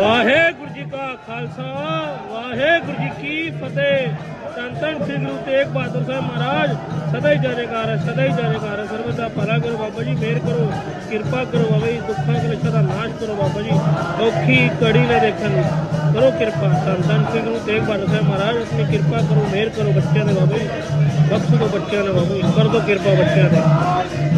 ਵਾਹਿਗੁਰੂ ਜੀ ਕਾ ਖਾਲਸਾ ਵਾਹਿਗੁਰੂ ਜੀ ਕੀ ਫਤਿਹ ਸੰਤਨ ਸਿੰਘ ਨੂੰ ਤੇਗ ਬਹਾਦਰ ਸਾਹਿਬ ਮਹਾਰਾਜ ਸਦਾ ਹੀ ਹੈ ਸਦਾ ਹੀ ਜੈਕਾਰ ਦਾ ਭਲਾ ਕਰੋ ਬਾਬਾ ਜੀ ਮਿਹਰ ਕਰੋ ਕਿਰਪਾ ਕਰੋ ਬਾਬਾ ਜੀ ਦੁੱਖਾਂ ਕਲੇਸ਼ਾਂ ਦਾ ਨਾਸ਼ ਕਰੋ ਬਾਬਾ ਜੀ ਔਖੀ ਕੜੀ ਨਾ ਦੇਖਣ ਨੂੰ ਕਰੋ ਕਿਰਪਾ ਸੰਤਨ ਸਿੰਘ ਨੂੰ ਤੇਗ ਬਹਾਦਰ ਸਾਹਿਬ ਮਹਾਰਾਜ ਉਸ ਕਿਰਪਾ ਕਰੋ ਮਿਹਰ ਕਰੋ ਬੱਚਿਆਂ ਦੇ ਬਾਬਾ ਜੀ ਬਖਸ਼ ਬੱਚਿਆਂ ਦੇ ਬਾਬਾ ਜੀ ਕਰ ਕਿਰਪਾ ਬੱਚਿਆਂ ਦੇ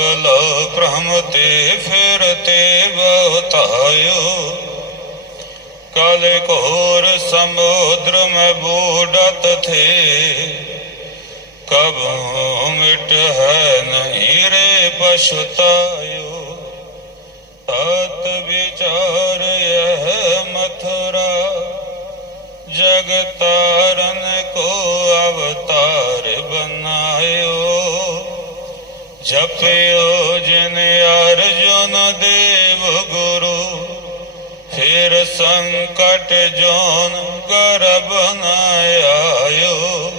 ਸਗਲ ਭ੍ਰਮ ਤੇ ਫਿਰ ਤੇ ਬਤਾਇਓ ਕਾਲੇ ਘੋਰ ਸਮੁਦਰ ਮੈਂ ਬੂਡਤ ਥੇ ਕਬੂ ਮਿਟ ਹੈ ਨਹੀਂ ਰੇ ਪਛਤਾਇਓ ਤਤ ਵਿਚਾਰ ਇਹ ਮਥੁਰਾ ਜਗਤਾਰਨ ਕੋ ਅਵਤਾਰ ਬਨਾਇਓ ਆਖਿਓ ਜਿਨ ਅਰਜੁਨ ਦੇਵ ਗੁਰੂ ਫਿਰ ਸੰਕਟ ਜੋਨ ਗਰਬ ਨਾ ਆਇਓ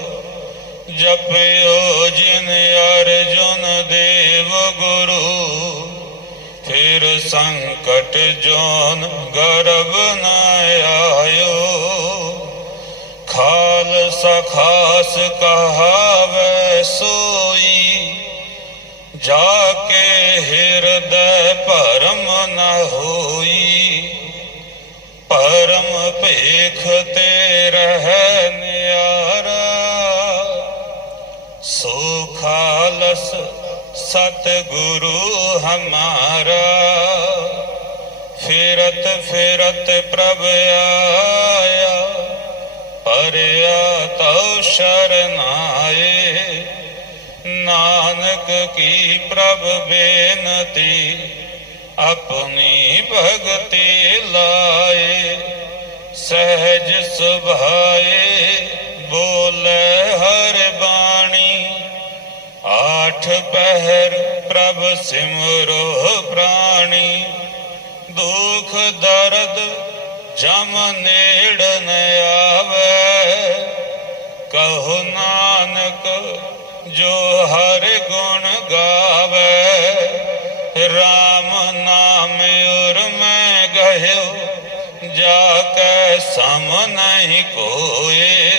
ਜਪਿਓ ਜਿਨ ਅਰਜੁਨ ਦੇਵ ਗੁਰੂ ਫਿਰ ਸੰਕਟ ਜੋਨ ਗਰਬ ਨਾ ਆਇਓ ਖਾਲਸਾ ਖਾਸ ਕਹਾਵੇ ਜਾ ਕੇ ਹਿਰਦੈ ਭਰਮ ਨ ਹੋਈ ਪਰਮ ਭੇਖ ਤੇ ਰਹਿ ਨਿਆਰਾ ਸੁਖਾਲਸ ਸਤ ਗੁਰੂ ਹਮਾਰਾ ਫਿਰਤ ਫਿਰਤ ਪ੍ਰਭ ਆਇਆ ਪਰਿਆ ਤਉ ਸ਼ਰਨ ਆਏ ਨਾਨਕ ਕੀ ਪ੍ਰਭ ਬੇਨਤੀ ਆਪਣੀ ਭਗਤੀ ਲਾਏ ਸਹਿਜ ਸੁਭਾਏ ਬੋਲੇ ਹਰ ਬਾਣੀ ਆਠ ਪਹਿਰ ਪ੍ਰਭ ਸਿਮਰੋ ਪ੍ਰਾਣੀ ਦੁਖ ਦਰਦ ਜਮ ਨੇੜ ਨਿਆ जो हर गुण गावे राम नाम उर में गयो जाके सम नहीं कोए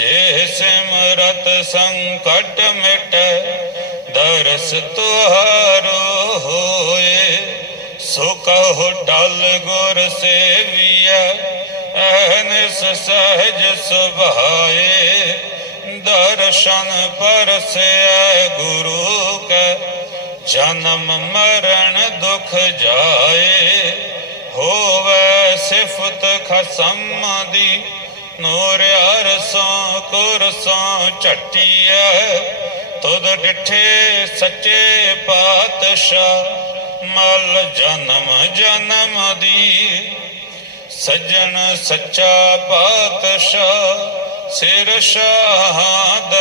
जे सिमरत संकट मिट दरस तुहारो होए सुख टल गुर सेविया सहज सुभाए ਦਰਸ਼ਨ ਪਰਸੈ ਗੁਰੂ ਕੈ ਜਨਮ ਮਰਨ ਦੁਖ ਜਾਏ ਹੋਵੇ ਸਿਫਤ ਖਸਮ ਦੀ ਨੂਰ ਅਰਸੋਂ ਕੁਰਸੋਂ ਛੱਟੀਐ ਤੁਧ ਡਿਠੇ ਸੱਚੇ ਪਾਤਸ਼ਾਹ ਮਲ ਜਨਮ ਜਨਮ ਦੀ ਸੱਜਣ ਸੱਚਾ ਪਾਤਸ਼ਾਹ ਸਿਰ ਸ਼ਹਾਦ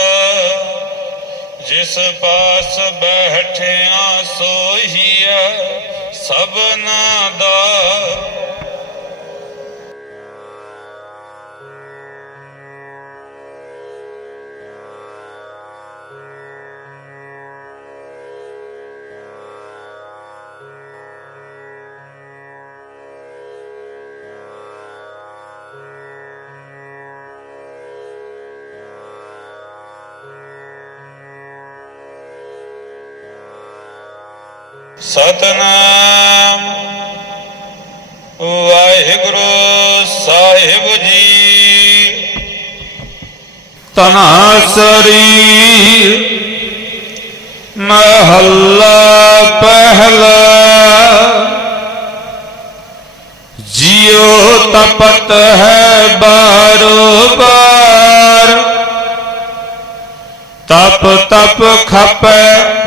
ਜਿਸ ਪਾਸ ਬੈਠਿਆ ਸੋਹੀਐ ਸਭਨਾ ਦਾ ਸਤਨਾਮ ਵਾਹਿਗੁਰੂ ਸਾਹਿਬ ਜੀ ਤਨਾ ਸਰੀ ਮਹੱਲਾ ਪਹਿਲਾ ਜਿਉ ਤਪਤ ਹੈ ਬਾਰੋ ਬਾਰ ਤਪ ਤਪ ਖਪੈ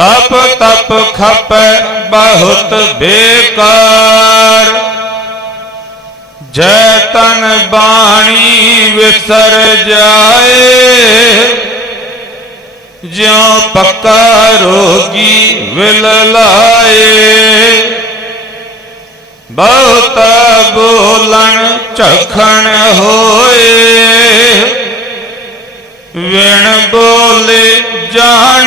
ਤਪ ਤਪ ਖਪੈ ਬਹੁਤ ਬੇਕਾਰ ਜੈ ਤਨ ਬਾਣੀ ਵਿਸਰ ਜਾਏ ਜਿਉ ਪੱਕਾ ਰੋਗੀ ਵਿਲ ਲਾਏ ਬਹੁਤਾ ਬੋਲਣ ਝਖਣ ਹੋਏ ਵਿਣ ਬੋਲੇ ਜਾਣ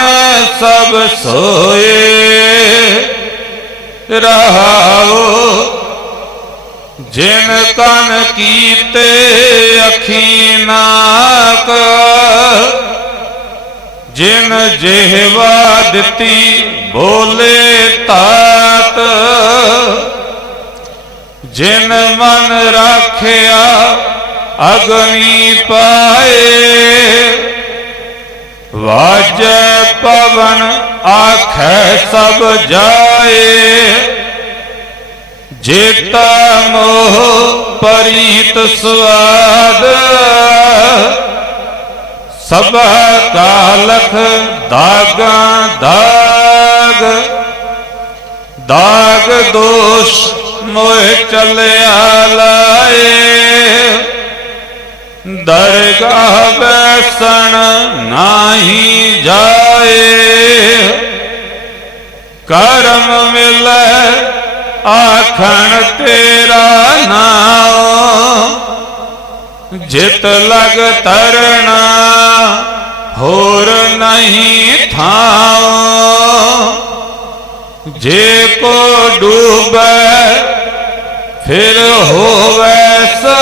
ਸਭ ਸੋਏ ਰਹਾਓ ਜਿਨ ਕਨ ਕੀਤੇ ਅਖੀ ਨਾਕ ਜਿਨ ਜਿਹਵਾ ਦਿੱਤੀ ਬੋਲੇ ਤਾਤ ਜਿਨ ਮਨ ਰੱਖਿਆ ਅਗਨੀ ਪਾਏ ਵਾਜ ਪਵਨ ਆਖੇ ਸਭ ਜਾਏ ਜੇਤਾ ਮੋਹ ਪਰੀਤ ਸਵਾਦ ਸਭ ਕਾਲਖ ਦਾਗਾ ਦਾਗ ਦਾਗ ਦੋਸ਼ ਮੋਹ ਚੱਲਿਆ ਲਾਏ ਦਰਗਾਹ ਬੈਸਣ ਨਾਹੀ ਜਾਏ ਕਰਮ ਮਿਲੇ ਆਖਣ ਤੇਰਾ ਨਾਮ ਜਿਤ ਲਗ ਤਰਣਾ ਹੋਰ ਨਹੀਂ ਥਾਉ ਜੇ ਕੋ ਡੂਬੈ ਫਿਰ ਹੋਵੇ ਸਾ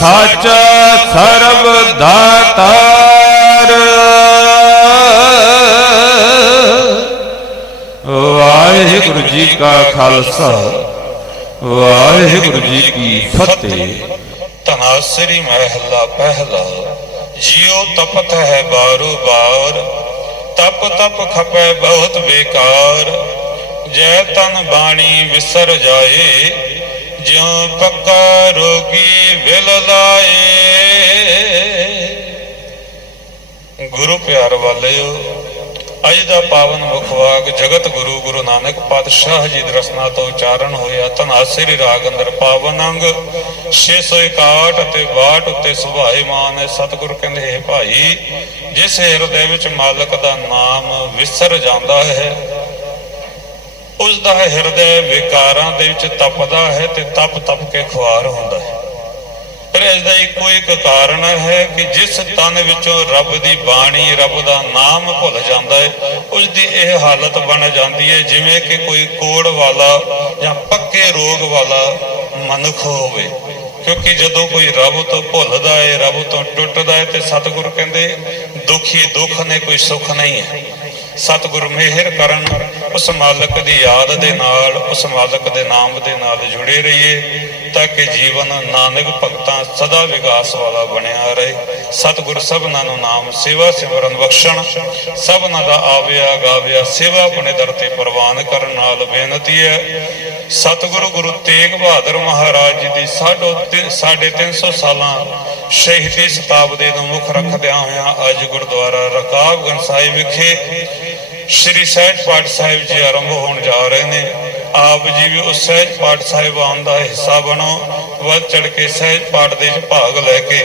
ਸੱਚ ਸਰਬ ਦਾਤਾਰ ਵਾਹਿਗੁਰੂ ਜੀ ਕਾ ਖਾਲਸਾ ਵਾਹਿਗੁਰੂ ਜੀ ਕੀ ਫਤਿਹ ਸ੍ਰੀ ਮਹਿਲਾ ਪਹਿਲਾ ਜਿਉ ਤਪਤ ਹੈ ਬਾਰੂ ਬਾਰ ਤਪ ਤਪ ਖਪੈ ਬਹੁਤ ਬੇਕਾਰ ਜੈ ਤਨ ਬਾਣੀ ਵਿਸਰ ਜਾਏ ਜਿਉ ਪੱਕਾ ਰੋਗੀ ਵਿਲ ਲਾਏ ਗੁਰੂ ਪਿਆਰ ਵਾਲਿਓ ਅੱਜ ਦਾ ਪਾਵਨ ਮੁਖਵਾਗ ਜਗਤ ਗੁਰੂ ਗੁਰੂ ਨਾਨਕ ਪਾਤਸ਼ਾਹ ਜੀ ਦੇ ਰਸਨਾ ਤੋਂ ਉਚਾਰਨ ਹੋਇਆ ਤਨਾਸਰੀ ਰਾਗ ਅੰਦਰ ਪਾਵਨ ਅੰਗ 661 ਅਤੇ 62 ਉੱਤੇ ਸੁਭਾਏਮਾਨ ਹੈ ਸਤਿਗੁਰ ਕਹਿੰਦੇ ਹੈ ਭਾਈ ਜਿਸ ਹਿਰਦੇ ਵਿੱਚ ਮਾਲਕ ਦਾ ਨਾਮ ਵਿਸਰ ਜਾਂਦਾ ਹੈ ਉਸ ਦਾ ਹਿਰਦੇ ਵਿਕਾਰਾਂ ਦੇ ਵਿੱਚ ਤਪਦਾ ਹੈ ਤੇ ਤਪ ਤਪ ਕੇ ਖੁਆਰ ਹੁੰਦਾ ਹੈ ਪਰ ਇਸ ਦਾ ਇੱਕੋ ਇੱਕ ਕਾਰਨ ਹੈ ਕਿ ਜਿਸ ਤਨ ਵਿੱਚੋਂ ਰੱਬ ਦੀ ਬਾਣੀ ਰੱਬ ਦਾ ਨਾਮ ਭੁੱਲ ਜਾਂਦਾ ਹੈ ਉਸ ਦੀ ਇਹ ਹਾਲਤ ਬਣ ਜਾਂਦੀ ਹੈ ਜਿਵੇਂ ਕਿ ਕੋਈ ਕੋੜ ਵਾਲਾ ਜਾਂ ਪੱਕੇ ਰੋਗ ਵਾਲਾ ਮਨੁੱਖ ਹੋਵੇ ਕਿਉਂਕਿ ਜਦੋਂ ਕੋਈ ਰੱਬ ਤੋਂ ਭੁੱਲਦਾ ਹੈ ਰੱਬ ਤੋਂ ਟੁੱਟਦਾ ਹੈ ਤੇ ਸਤਿਗੁਰ ਕਹਿੰਦੇ ਦੁਖੀ ਦੁੱਖ ਨੇ ਕੋਈ ਸੁੱਖ ਨਹੀਂ ਹੈ ਸਤਿਗੁਰ ਮਿਹਰ ਕਰਨ ਉਸ ਮਾਲਕ ਦੀ ਯਾਦ ਦੇ ਨਾਲ ਉਸ ਮਾਲਕ ਦੇ ਨਾਮ ਦੇ ਨਾਲ ਜੁੜੇ ਰਹੀਏ ਤਾਂ ਕਿ ਜੀਵਨ ਨਾਨਕ ਭਗਤਾਂ ਸਦਾ ਵਿਕਾਸ ਵਾਲਾ ਬਣਿਆ ਰਹੇ ਸਤਿਗੁਰ ਸਭਨਾਂ ਨੂੰ ਨਾਮ ਸੇਵਾ ਸਿਮਰਨ ਬਖਸ਼ਣ ਸਭਨਾਂ ਦਾ ਆਵਿਆ ਗਾਵਿਆ ਸੇਵਾ ਆਪਣੇ ਦਰ ਤੇ ਪ੍ਰਵਾਨ ਕਰਨ ਨਾਲ ਬੇਨਤੀ ਹੈ ਸਤਿਗੁਰੂ ਗੁਰੂ ਤੇਗ ਬਹਾਦਰ ਮਹਾਰਾਜ ਜੀ ਦੀ 350 ਸਾਲਾਂ ਸ਼ਹੀਦੀ ਸ਼ਤਾਬਦੀ ਨੂੰ ਮੁੱਖ ਰੱਖਦਿਆਂ ਹੋਇਆਂ ਅੱਜ ਗੁਰਦੁਆਰਾ ਰਕਾਬਗੰਜ ਸਾਹਿਬ ਵਿਖੇ ਸ੍ਰੀ ਸਹਿਜ ਪਾਠ ਸਾਹਿਬ ਜੀ ਆਰੰਭ ਹੋਣ ਜਾ ਰਹੇ ਨੇ ਆਪ ਜੀ ਵੀ ਉਸ ਸਹਿਜ ਪਾਠ ਆਉਣ ਦਾ ਹਿੱਸਾ ਬਣੋ ਵੱਧ ਚੜ ਕੇ ਸਹਿਜ ਪਾਠ ਦੇ ਵਿੱਚ ਭਾਗ ਲੈ ਕੇ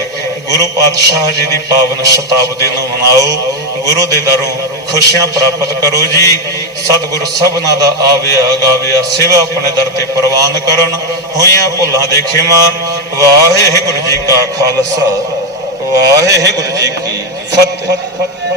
ਗੁਰੂ ਪਾਤਸ਼ਾਹ ਜੀ ਦੀ ਪਾਵਨ ਸ਼ਤਾਬਦੀ ਨੂੰ ਮਨਾਓ ਗੁਰੂ ਦੇ ਦਰੋਂ ਖੁਸ਼ੀਆਂ ਪ੍ਰਾਪਤ ਕਰੋ ਜੀ ਸਤਿਗੁਰ ਸਭਨਾ ਦਾ ਆਵਿਆ ਗਾਵਿਆ ਸੇਵਾ ਆਪਣੇ ਦਰ ਤੇ ਪ੍ਰਵਾਨ ਕਰਨ ਹੋਈਆਂ ਭੁੱਲਾਂ ਦੇ ਖਿਮਾ ਵਾਹਿਗੁਰੂ ਜੀ ਕਾ ਖਾਲਸਾ ਵਾਹਿਗੁਰੂ ਜੀ ਕੀ ਫਤਿਹ